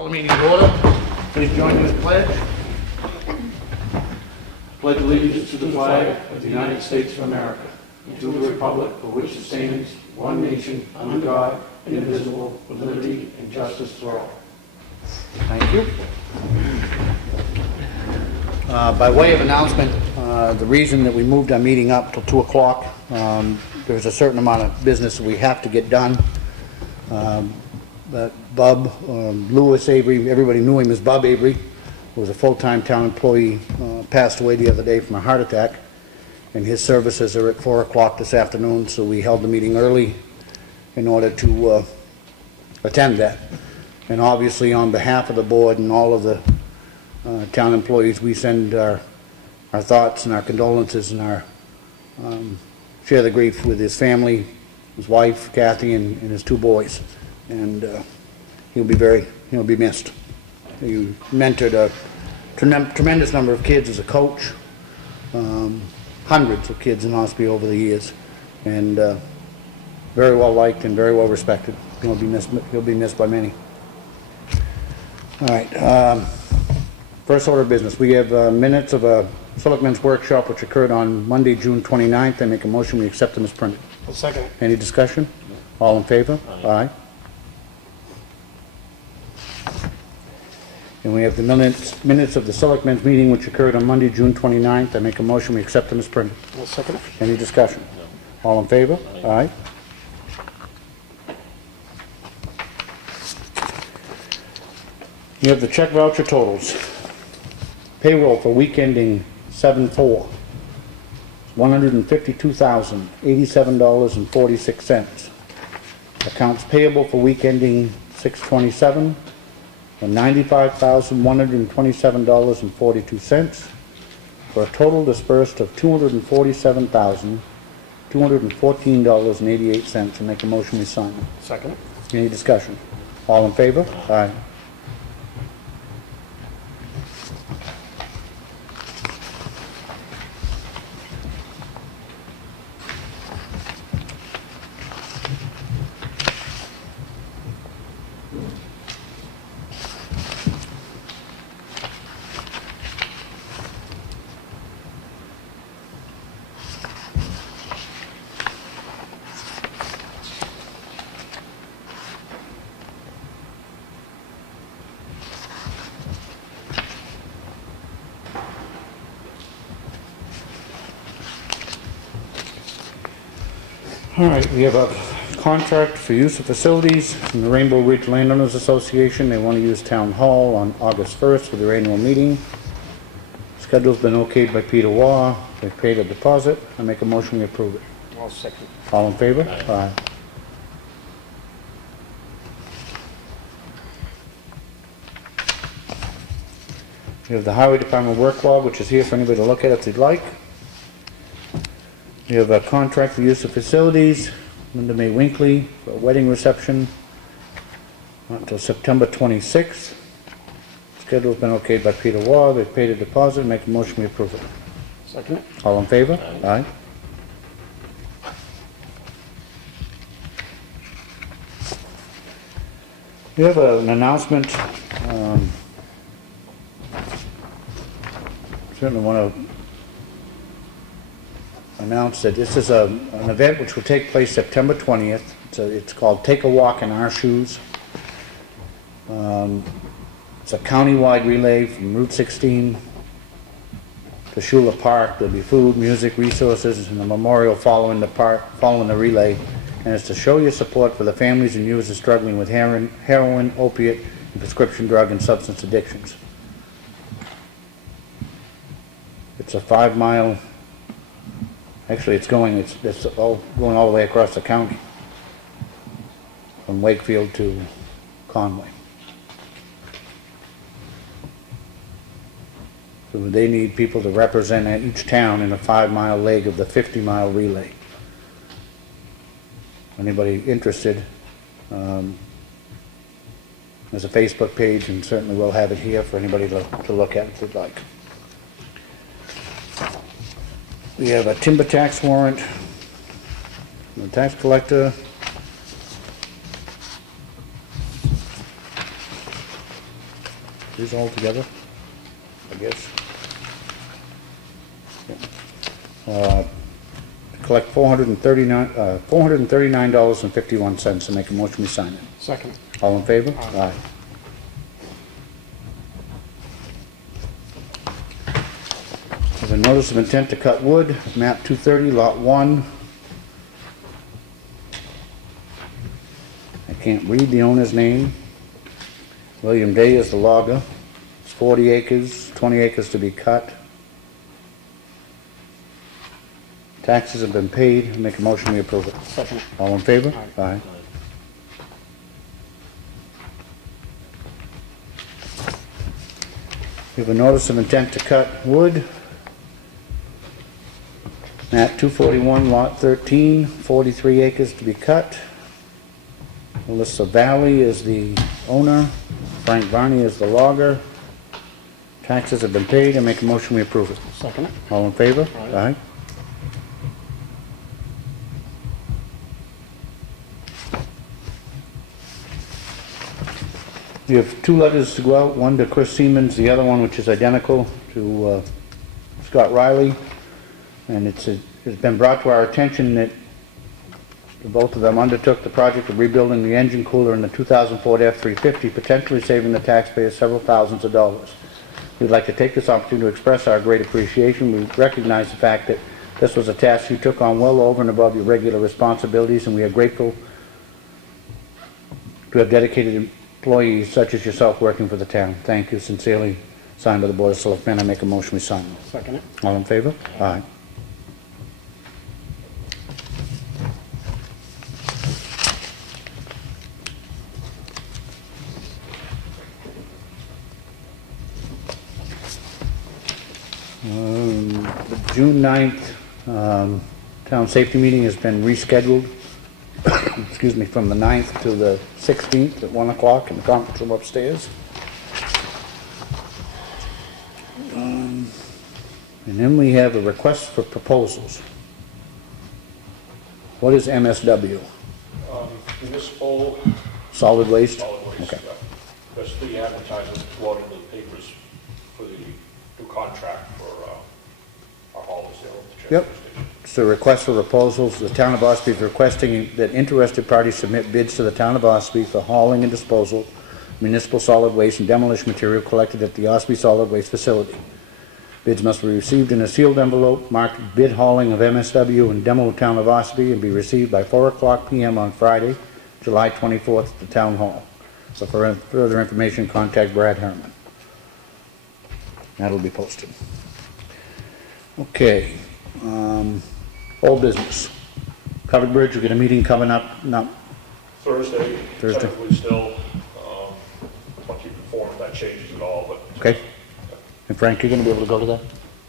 Call the meeting to order. Please join me in the pledge. Pledge allegiance to the flag of the United States of America and to the republic for which it stands, one nation, under God, indivisible, with liberty and justice for all. Thank you. By way of announcement, the reason that we moved our meeting up till 2 o'clock, there's a certain amount of business that we have to get done. But Bob, Lewis Avery, everybody knew him as Bob Avery, who was a full-time town employee, passed away the other day from a heart attack, and his services are at 4 o'clock this afternoon, so we held the meeting early in order to attend that. And obviously on behalf of the board and all of the town employees, we send our thoughts and our condolences and our share the grief with his family, his wife, Kathy, and his 2 boys. And he'll be missed. He mentored a tremendous number of kids as a coach, hundreds of kids in Ossipee over the years, and very well liked and very well respected. He'll be missed by many. All right. First order of business. We have minutes of a Selectmen's workshop which occurred on Monday, June 29th. I make a motion we accept them as printed. I'll second. Any discussion? All in favor? Aye. And we have the minutes of the Selectmen's meeting which occurred on Monday, June 29th. I make a motion we accept them as printed. I'll second. Any discussion? All in favor? Aye. You have the check voucher totals. Payroll for week ending 7/4, $152,087.46. Accounts payable for week ending 6/27, $95,127.42, for a total dispersed of $247,214.88. And make a motion we sign them. Second. Any discussion? All in favor? Aye. All right, we have a contract for use of facilities from the Rainbow Ridge Landowners Association. They want to use Town Hall on August 1st for their annual meeting. Schedule's been okayed by Peter Waugh. They've paid a deposit. I make a motion we approve it. I'll second. All in favor? Aye. We have the Highway Department work log, which is here for anybody to look at if they'd like. We have a contract for use of facilities, Linda Mae Winkley, for a wedding reception until September 26th. Schedule's been okayed by Peter Waugh. They've paid a deposit. Make a motion we approve it. Second. All in favor? Aye. We have an announcement. Certainly want to announce that this is an event which will take place September 20th. It's called Take a Walk in Our Shoes. It's a county-wide relay from Route 16 to Shula Park. There'll be food, music, resources, and a memorial following the relay. And it's to show your support for the families and users struggling with heroin, opiate, and prescription drug and substance addictions. It's a 5-mile. Actually, it's going all the way across the county, from Wakefield to Conway. So they need people to represent each town in a 5-mile leg of the 50-mile relay. Anybody interested? There's a Facebook page, and certainly we'll have it here for anybody to look at if they'd like. We have a timber tax warrant from the tax collector. these all together, I guess. Collect $439.51 and make a motion we sign it. Second. All in favor? Aye. There's a notice of intent to cut wood, map 230, lot 1. I can't read the owner's name. William Day is the logger. It's 40 acres, 20 acres to be cut. Taxes have been paid. Make a motion we approve it. Second. All in favor? Aye. Aye. We have a notice of intent to cut wood. Map 241, lot 13, 43 acres to be cut. Melissa Valley is the owner. Frank Varney is the logger. Taxes have been paid. I make a motion we approve it. Second. All in favor? Aye. We have 2 letters to go out, one to Chris Siemens, the other one, which is identical, to Scott Riley. And it's been brought to our attention that both of them undertook the project of rebuilding the engine cooler in the 2004 F-350, potentially saving the taxpayers several thousands of dollars. We'd like to take this opportunity to express our great appreciation. We recognize the fact that this was a task you took on well over and above your regular responsibilities, and we are grateful to have dedicated employees such as yourself working for the town. Thank you. Sincerely, signed by the Board of Selectmen. I make a motion we sign. Second it. All in favor? Aye. The June 9th town safety meeting has been rescheduled, excuse me, from the 9th to the 16th at 1 o'clock in the conference room upstairs. And then we have a request for proposals. What is MSW? Municipal Solid waste? solid waste. Okay. Yeah. That's the advertising floated in the papers for the new contract for our haulers there at the Yep. transfer station. It's a request for proposals. The town of Ossipee is requesting that interested parties submit bids to the town of Ossipee for hauling and disposal of municipal solid waste and demolition material collected at the Ossipee Solid Waste Facility. Bids must be received in a sealed envelope marked bid hauling of MSW and demo town of Ossipee and be received by 4:00 p.m. on Friday, July 24th at the town hall. So for further information, contact Brad Herman. That'll be posted. Okay. Old business. Covered Bridge, we've got a meeting coming up. No. Thursday. Thursday. Technically still, I'll keep informed if that changes at all, but. Okay. And Frank, you're going to be able to go to that?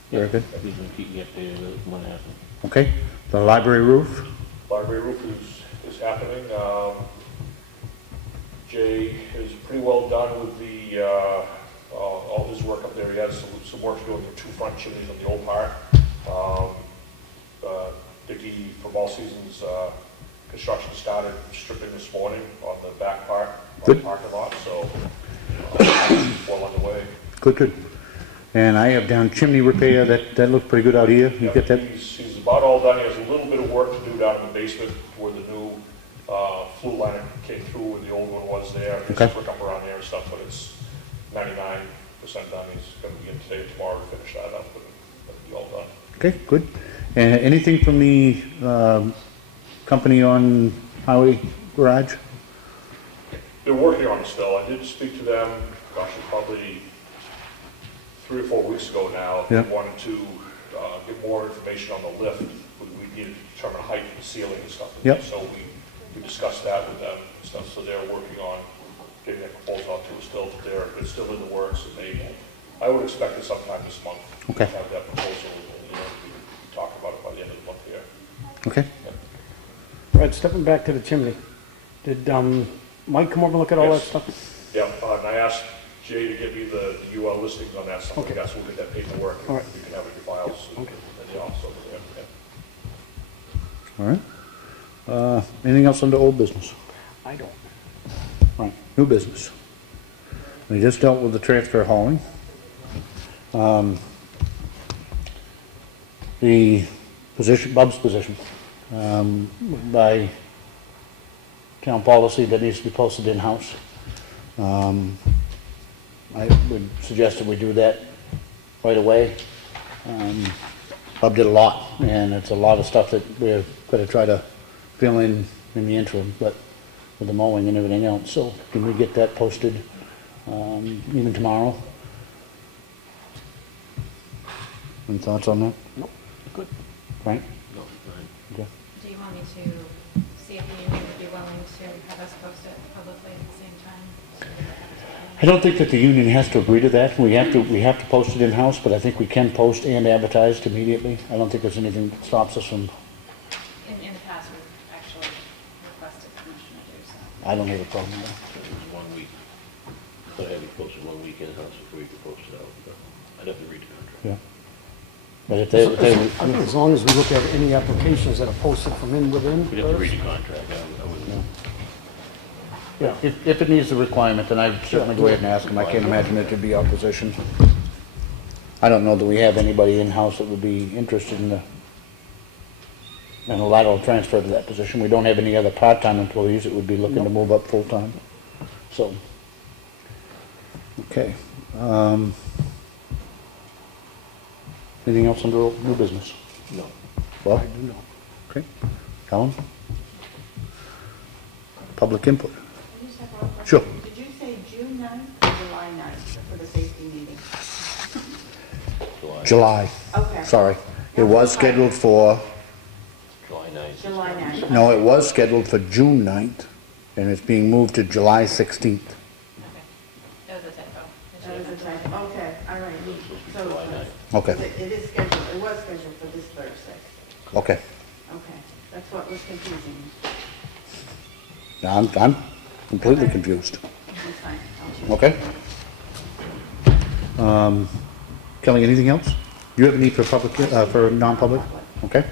Very good. He's going to keep me updated with what happened. Okay. The library roof? Library roof is happening. Jay is pretty well done with the, all his work up there. He has some work to do with the 2 front chimneys on the old part. Dickie from All Seasons Construction started stripping this morning on the back part of the Good. parking lot, so well underway. Good, good. And I have down chimney repair. That looked pretty good out here. You Yeah, get that? he's about all done. He has a little bit of work to do down in the basement where the new flue liner came through where the old one was there. There's Okay. some work up around there and stuff, but it's 99% done. He's going to be in today and tomorrow to finish that up, and it'll be all done. Okay, good. And anything from the company on Highway Garage? They're working on it still. I did speak to them, gosh, it's probably 3 or 4 weeks ago now. Yeah. They wanted to get more information on the lift. We needed to determine height of the ceiling and stuff. Yep. So we discussed that with them and stuff. So they're working on getting that proposal out to us still. It's still in the works, and I would expect it sometime this month. Okay. To have that proposal, we can talk about it by the end of the month here. Okay. Right, stepping back to the chimney. Did Mike come over and look at all that Yes. stuff? Yeah, and I asked Jay to give me the UL listings on that stuff. Okay. Like that, so we'll get that paperwork, and All right. we can have it in your files. Okay. And the office over there. Yeah. All right. Anything else under old business? I don't. All right. New business. We just dealt with the transfer hauling. The position, Bub's position, by town policy that needs to be posted in-house. I would suggest that we do that right away. Bub did a lot, and it's a lot of stuff that we're gonna try to fill in the interim, but with the mowing and everything else. So can we get that posted, even tomorrow? Any thoughts on that? Nope, good. Frank? No, fine. Okay. Do you want me to see if the union would be willing to have us post it publicly at the same time? I don't think that the union has to agree to that. We have to post it in-house, but I think we can post and advertise immediately. I don't think there's anything that stops us from, In the past, we've actually requested permission to do so. I don't have a problem with that. So it was 1 week. So I had it posted 1 week in-house before you could post it out. But I'd have to read the contract. Yeah. But if they, I think as long as we look at any applications that are posted from within We'd have to read first. the contract. I wouldn't. Yeah. if it needs the requirement, then I'd certainly go ahead and ask them. I can't imagine it to be opposition. I don't know that we have anybody in-house that would be interested in a lateral transfer to that position. We don't have any other part-time employees that would be looking to move up full-time. So, okay. Anything else under new business? No. Bob? I do know. Okay. Helen? Public input? I just have one question. Sure. Did you say June 9th or July 9th for the safety meeting? July. Okay. Sorry. It was scheduled for, July 9th. July 9th. no, it was scheduled for June 9th, and it's being moved to July 16th. Okay. That was a typo. It That should was have a been typo. Okay, all right. So July 9th. Okay, it is scheduled, it was scheduled for this Thursday. okay. Okay, that's what was confusing me. Now, I'm completely confused. That's fine. I'll change Okay. Kelly, anything else? Do you have any for public, for non-public? Okay.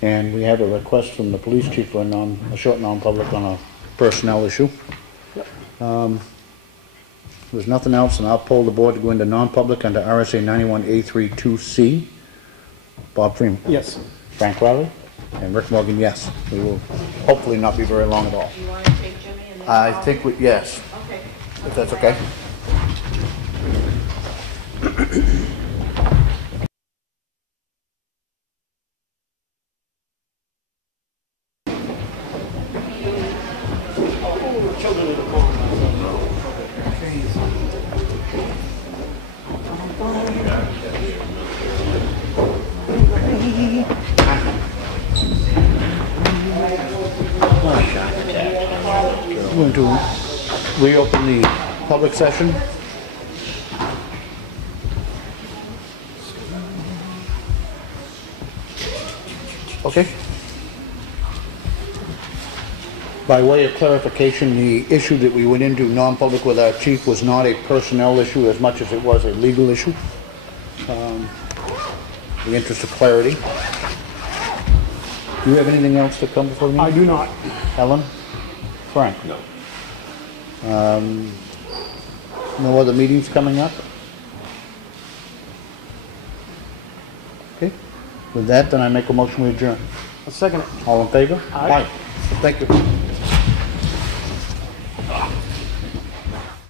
And we have a request from the police chief for a short non-public on a personnel issue. Yep. There's nothing else, and I'll poll the board to go into non-public under RSA 91A32C. Bob Freeman. Yes. Frank Riley. And Rick Morgan, yes. We will hopefully not be very long at all. Do you want to take Jimmy and then? I I'll- think, yes, Okay. if that's okay. Children of the corn. We're going to reopen the public session. Okay. By way of clarification, the issue that we went into non-public with our chief was not a personnel issue as much as it was a legal issue. In the interest of clarity. Do you have anything else to come before me? I do not. Helen? Frank? No. No other meetings coming up? Okay. With that, then I make a motion to adjourn. A second. All in favor? Aye. Thank you.